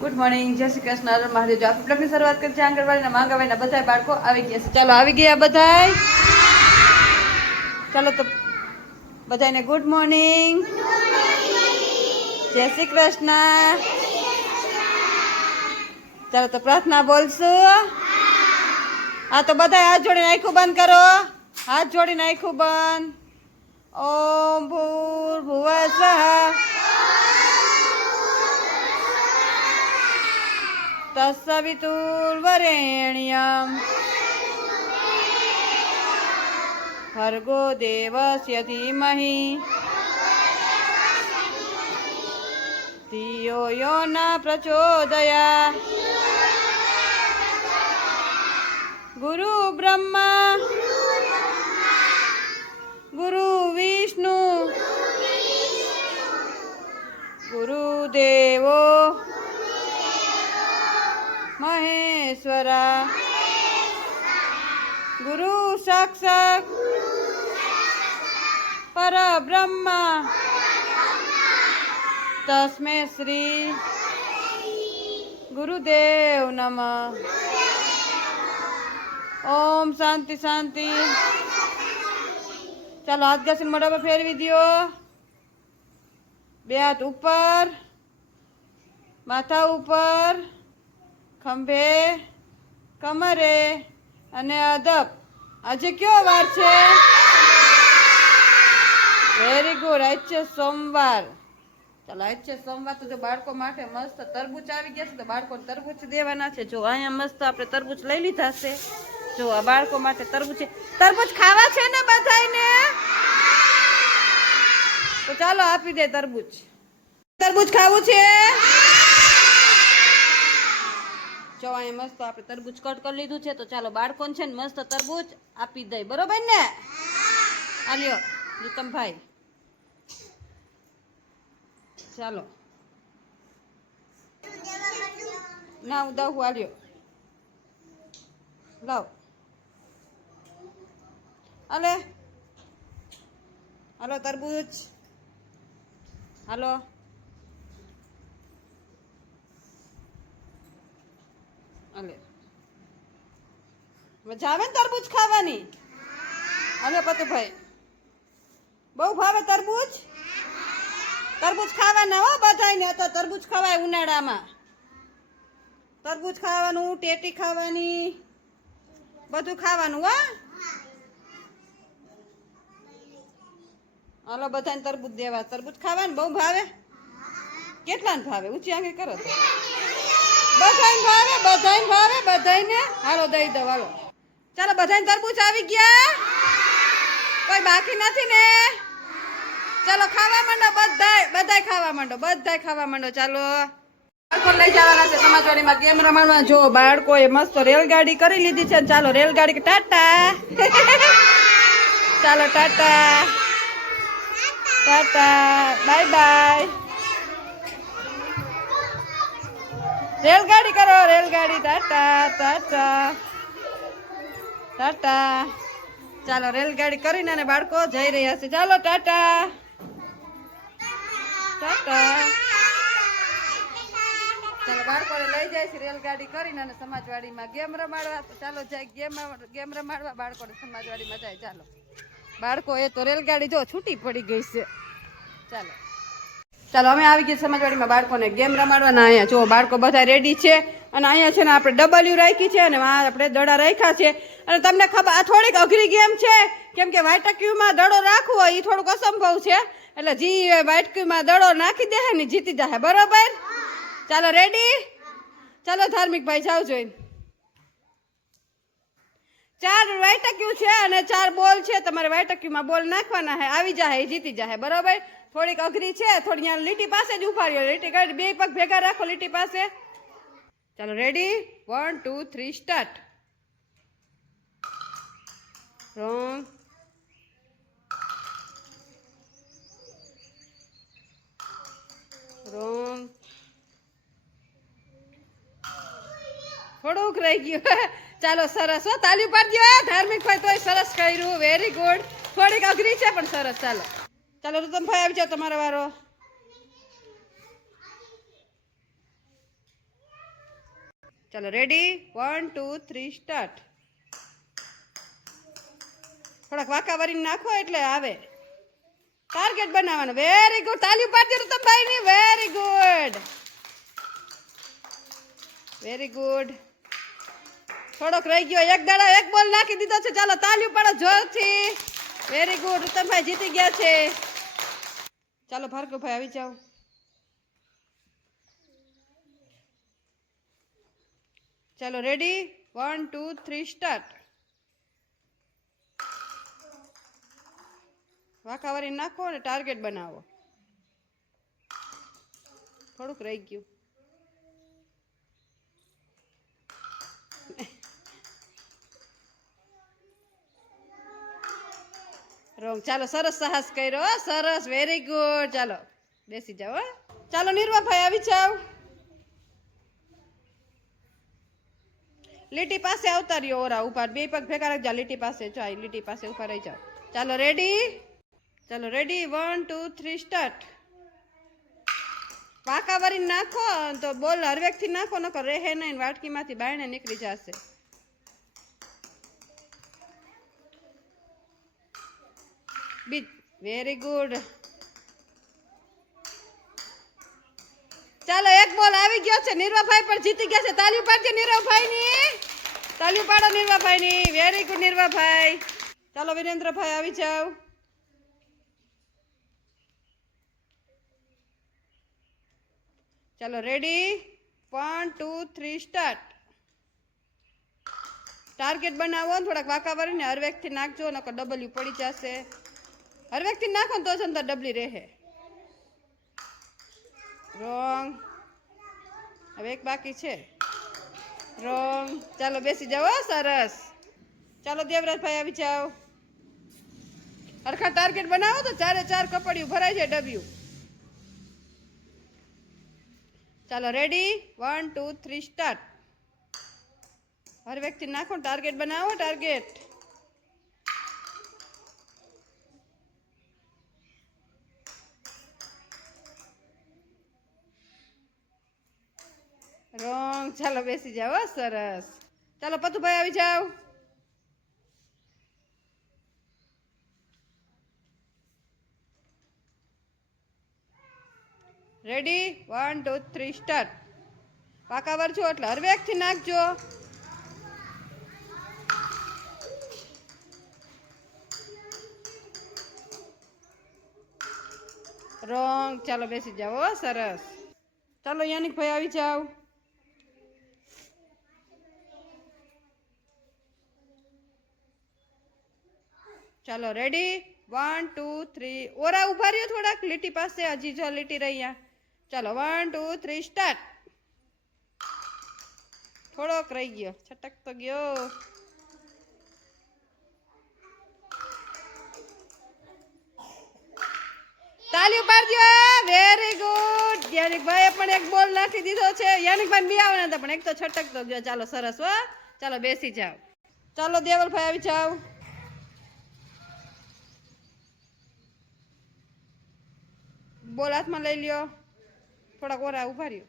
Good morning, જય શ્રી કૃષ્ણ, હર મહાદેવ. જો આપણે બ્લોગની શરૂઆત કરી છે આંગણવાડીના માંગવાડીના બધા બાળકો આવી ગયા છે. ચાલો આવી ગયા બધાય. ચાલો તો બધાને ગુડ મોર્નિંગ, જય શ્રી કૃષ્ણ. ચાલો તો પ્રાર્થના બોલશું. હા તો બધા હાથ જોડીને આંખું બંધ કરો. હાથ જોડીને આંખું બંધ. ઓમ ભૂર્ભુવઃ તત્સવિતુર્વરેણ્યં ભર્ગો દેવસ્ય ધીમહિ ધિયો યો ન પ્રચોદયાત્. ગુરુ બ્રહ્મા ગુરુ વિષ્ણુ ગુરુદેવો મહેશ્વરા ગુરુ સાક્ષાત પરબ્રહ્મ તસ્મે શ્રી ગુરુદેવ નમઃ. ઓમ શાંતિ શાંતિ. ચાલો હાથ ઘસીને મોઢા પર ફેરવી દો. બે હાથ ઉપર, માથા ઉપર, ખંભે, કમરે અને અદબ. આજે કયો વાર છે? Very good. આજ છે સોમવાર. ચાલો આજ છે સોમવાર. તો જો બાળકો માટે મસ્ત તરબૂચ આવી ગયા છે તો બાળકો તરબૂચ દેવાના છે. જો અહીંયા મસ્ત આપણે તરબૂચ લઈ લીધા છે. જો આ બાળકો માટે તરબૂચ છે. તરબૂચ ખાવા છે ને બધાને? તો ચાલો આપી દે તરબૂચ. તરબૂચ ખાવું છે? જો અહીંયા મસ્ત આપણે તરબૂચ કટ કરી લીધું છે. તો ચાલો બાળકોને છે ને મસ્ત તરબૂચ આપી દઈ. બરોબર ને? આ લ્યો નીતમભાઈ. ચાલો ના હું દઉં. આલ્યો લાવ. હાલે હાલો તરબૂચ. હાલો હાલે. મજા આવે ને તરબૂચ ખાવાની? હાલો પતુભાઈ. બહુ ભાવે તરબૂચ? તરબૂચ ખાવાના હો બધાને. તો તરબૂચ ખવાય ઉનાળામાં. તરબૂચ ખાવાનું, ટેટી ખાવાની, બધું ખાવાનું. હો હાલો બધાને તરબૂચ દેવા. તરબૂચ ખાવાનું બહુ ભાવે? કેટલાને ભાવે? ઊંચી આંગળી કરો તો. બધાને ભાવે, બધાને ભાવે, બધાને. હાલો દઈ દો. હાલો ચાલો બધાને તરબૂચ આવી ગયા. કોઈ બાકી નથી ને? ચાલો ખાવા માંડો. બધાય ખાવા માંડો. બધાય ખાવા માંડો. ચાલો બાળકો લઈ જવાના છે સમાજવાડીમાં ગેમ રમાડવા. જો બાળકોએ મસ્ત રેલગાડી કરી લીધી છે. ચાલો રેલગાડી ટાટા. ચાલો ટાટા ટાટા બાય બાય. રેલગાડી કરો. રેલગાડી ટાટા ટાટા ટાટા. ચાલો રેલગાડી કરીને અને બાળકો જઈ રહ્યા છે. ચાલો ટાટા ટાટા. ચાલો બાળકોને લઈ જાય છે રેલગાડી કરીને અને સમાજવાડીમાં ગેમ રમાડવા. તો ચાલો જાય ગેમ રમાડવા. બાળકોને સમાજવાડીમાં જાય. ચાલો બાળકો એ તો રેલગાડી જો છૂટી પડી ગઈ છે. ચાલો ચાલો અમે આવી ગયા સમાજવાડીમાં બાળકોને ગેમ રમાડવાના. અહીંયા જો બાળકો બધા રેડી છે. અને અહીંયા છે ને આપણે ડબલ્યુ રાખી છે અને આપણે દડા રાખ્યા છે. અને તમને ખબર આ થોડીક અઘરી ગેમ છે. કેમ કે વાઇટક્યુમાં દડો રાખવો હોય એ થોડુંક અસંભવ છે. એટલે જી વાઇટક્યુમાં દડો નાખી દે ને જીતી જાય. બરોબર? ચાલો રેડી? ચાલો ધાર્મિક ભાઈ જાવ જોઈને. 4 વાઇટક્યુ છે અને 4 બોલ છે. તમારે વાઇટક્યુમાં બોલ નાખવાના છે. આવી જાય એ જીતી જાય. બરોબર? થોડીક અઘરી છે. થોડી અહીંયા લીટી પાસે જ ઉભા રહ્યો. લીટી કાઢી બે પગ ભેગા રાખો લીટી પાસે. ચાલો રેડી? 1 2 3 સ્ટાર્ટ. Wrong wrong. થોડુંક રહી ગયું. ચાલો સરસ. હો તાલી પાડી દો. ધાર્મિક ભાઈ તોય સરસ કર્યું. Very good. થોડીક અઘરી છે પણ સરસ. ચાલો ચાલો રુતમ ભાઈ આવી જાઓ. તમારો વારો. ચાલો રેડી 1 2 3 સ્ટાર્ટ. થોડાક વાંકા વરીને નાખો એટલે આવે. ટાર્ગેટ બનાવવાનું. Very good. તાલીઓ પાડજો રતનભાઈ ની. Very good, very good. થોડોક રહી ગયો. એક દાડો એક બોલ નાખી દીધો છે. ચાલો તાલીઓ પાડો જોરથી. Very good. રતનભાઈ જીતી ગયા છે. ચાલો ભાર્ગવભાઈ આવી જાઓ. ચાલો રેડી 1 2 3 સ્ટાર્ટ. વાંકાવારી નાખો અને ટાર્ગેટ બનાવો. થોડુંક રહી ગયું. રોંગ. ચાલો સરસ સાહસ કર્યો. સરસ, વેરી ગુડ. ચાલો બેસી જાઓ. ચાલો નિર્વાભાઈ આવી જાઓ. લીટી પાસે આવતા રહ્યો. ઓરા ઉપર બે પગ ભેગા રાખજો. લીટી પાસે જો, લીટી પાસે ઉપર રહી જાઓ. ચાલો રેડી. ચાલો રેડી 1 2 3 સ્ટાર્ટ. વાંકા વરીને નાખો તો બોલ હરવેકથી નાખો, નકો રહે નહીં. વાટકીમાંથી બાયણે નીકળી જશે. Very good. ચાલો એક બોલ આવી ગયો છે. નિર્વાભાઈ પણ જીતી ગયા છે. તાલીઓ પાડજો નિર્વાભાઈ ની. તાલીઓ પાડો નિર્વાભાઈ ની. Very good Nirvabhai. ચાલો વિરેન્દ્રભાઈ આવી જાઓ. ચાલો રેડી 1 2 3 સ્ટાર્ટ. ટાર્ગેટ બનાવો. થોડાક વાંકા વરીને હરવેકથી નાખજો, નકો ડબલ્યુ પડી જશે. હરવેકથી નાખો ને તો જ અંદર ડબલી રહે. રોંગ. હવે એક બાકી છે. રોંગ. ચાલો બેસી જાઓ. સરસ. ચાલો દેવરાજભાઈ આવી જાઓ. હરખા ટાર્ગેટ બનાવો તો 4 4 કપડિયું ભરાય છે ડબલ્યુ. ચાલો રેડી 1 2 3 સ્ટાર્ટ. હરવેકથી નાખો ટાર્ગેટ બનાવો. ટાર્ગેટ. રોંગ. ચાલો બેસી જાઓ. સરસ. ચાલો પતુભાઈ આવી જાઓ. Ready 1 2 3 start. પાકા વરજો એટલે હરવેકથી નાખજો. રોંગ. ચાલો બેસી જાઓ. સરસ. ચાલો યાનિકભાઈ આવી જાઓ. ચાલો રેડી 1 2 3. ઓરા ઉભા રહ્યો થોડાક લીટી પાસે. હજી જો લીટી રહ્યા. ચાલો 1 2 3 સ્ટાર્ટ. થોડોક રહી ગયો. છટક તો ગયો. તાલીઓ પાડજો. Very good. યાનિકભાઈએ પણ એક બોલ નાખી દીધો છે. યાનિકભાઈ બી આવવાના હતા પણ એક તો છટક તો ગયો. ચાલો સરસ. હો ચાલો બેસી જાઓ. ચાલો દેવલભાઈ આવી જાઓ. બોલ હાથમાં લઈ લ્યો. થોડાક ઓરા ઉભા રહ્યો.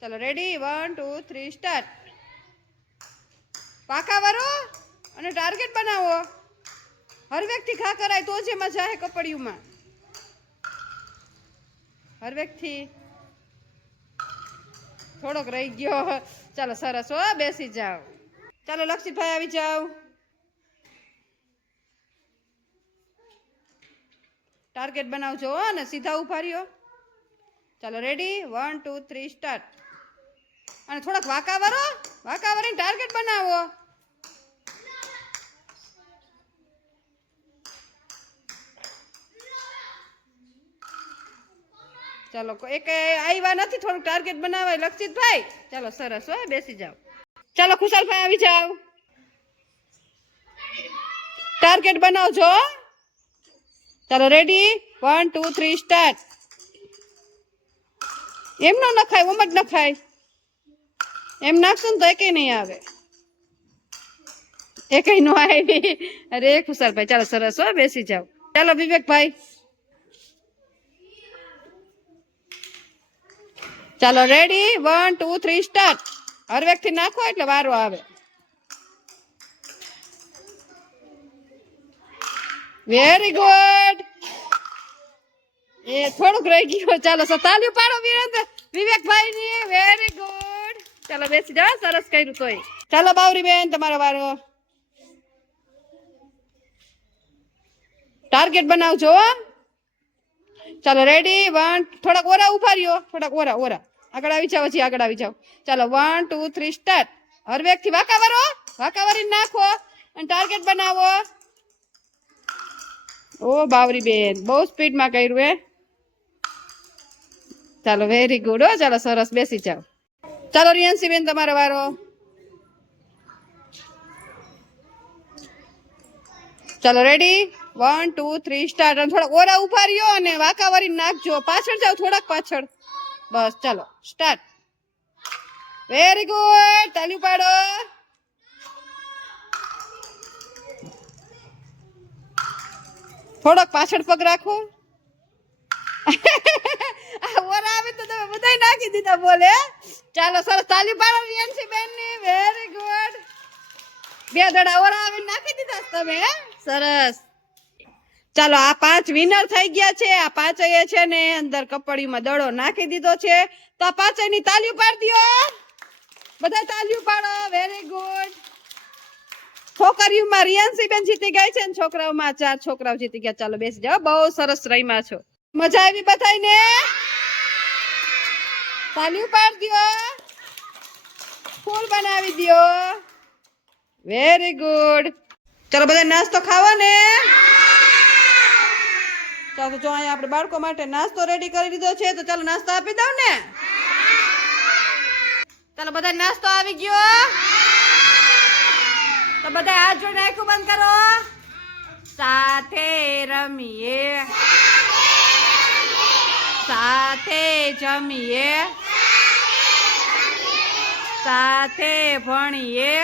ચાલો રેડી 1 2 3 સ્ટાર્ટ. પાકા વાળો અને ટાર્ગેટ બનાવો. હરવેકથી ઘા કરાય તો જ એમાં જાહે કપડિયુંમાં. હરવેકથી થોડોક રહી ગયો. ચાલો સરસ. હો બેસી જાઓ. ચાલો લક્ષિતભાઈ આવી જાઓ. ટાર્ગેટ બનાવજો અને સીધા ઉભા રહ્યો. ચાલો રેડી 1 2 3 સ્ટાર્ટ. અને થોડાક વાંકા વાળો. વાંકા વાળીને ટાર્ગેટ બનાવો. ચાલો એક આવ્યા નથી. થોડુંક ટાર્ગેટ બનાવાય લક્ષિતભાઈ. ચાલો સરસ. હો બેસી જાઓ. ચાલો ખુશાલભાઈ આવી જાઓ. ટાર્ગેટ બનાવજો. ચાલો રેડી 1 2 3 સ્ટાર્ટ. એમ ન નખાય. ઓમ જ નખાય. એમ નાખશું ને તો એકે નહીં આવે. એકે નો આવી. અરે ખુશાલભાઈ. ચાલો સરસ. હો બેસી જાઓ. ચાલો વિવેકભાઈ. ચાલો રેડી 1 2 3 સ્ટાર્ટ હરવેક થી નાખો એટલે વારો આવે વેરી ગુડ એ થોડુંક રહી ગયું ચાલો તાલીઓ પાડો વિરેન્દ્ર વિવેકભાઈ ની વેરી ગુડ ચાલો બેસી જાઓ સરસ કર્યું તોય ચાલો બાવરી બેન તમારો વારો ટાર્ગેટ બનાવજો ચાલો રેડી 1 થોડાક ઓરા ઉભા રહ્યો થોડાક ઓરા આગળ આવી જાવ પછી આગળ આવી જાવ ચાલો 1 2 3 સ્ટાર્ટ હરવેક થી વાકાવારી નાખો અને ટાર્ગેટ બનાવો ઓ બાવરી બેન બહુ સ્પીડ માં કર્યું હે ચાલો વેરી ગુડ હો ચાલો સરસ બેસી જાવ ચાલો રિયાન્સી બેન તમારો વારો ચાલો રેડી 1 2 3 સ્ટાર્ટ અને થોડા ઓરા ઉભા રહ્યો અને વાકાવારી નાખજો પાછળ જાવ થોડાક પાછળ બસ ચાલો સ્ટાર્ટ વેરી ગુડ તાલી પાડો થોડોક પાછળ પગ રાખો ઓરા આવે તો તમે બધાય નાખી દીધા બોલે ચાલો સરસ તાલી પાડો રિયાન્સી બેન ની વેરી ગુડ બે દડા ઓરા આવે નાખી દીધા તમે સરસ ચાલો આ 5 વિનર થઈ ગયા છે આ 5 છે ને અંદર કપડીમાં દડો નાખી દીધો છે તો આ 5 ની તાલીઓ પાડી દો બધા તાલીઓ પાડો વેરી ગુડ છોકરીઓમાં રિયાન્સી બેન જીતી ગઈ છે અને છોકરાઓમાં 4 છોકરાઓ જીતી ગયા ચાલો બેસી જાઓ બહુ સરસ રહીમાં છો મજા આવી બધાને તાલીઓ પાડી દો ફૂલ બનાવી દો વેરી ગુડ ચાલો બધા નાસ્તો ખાવા ને ચાલો જો અહીંયા આપણે બાળકો માટે નાસ્તો રેડી કરી દીધો છે તો ચાલો નાસ્તો આપી દઉં ને ચાલો બધા નાસ્તો આવી ગયો તો બધા હાથ જોડીને આંખો બંધ કરો સાથે રમીએ સાથે જમીએ સાથે ભણીએ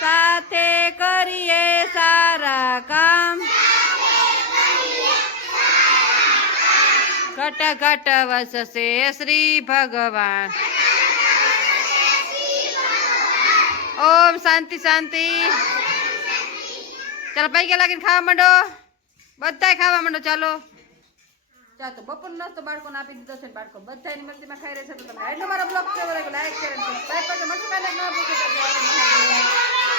સાથે કરીએ સારા કામ ઘટ ઘટ વસશે શ્રી ભગવાન ઓમ શાંતિ શાંતિ ચાલો પૈકી લાગીને ખાવા માંડો બધાય ખાવા માંડો ચાલો ચાલો બપોર નાસ્તો બાળકોને આપી દીધો છે બાળકો બધાની મરજીમાં ખાઈ રહે છે તો તમે મારો બ્લોગ લાઈક કરે સબસ્ક્રાઇબ કરજો મસ્ત કાલે ન ભૂલતા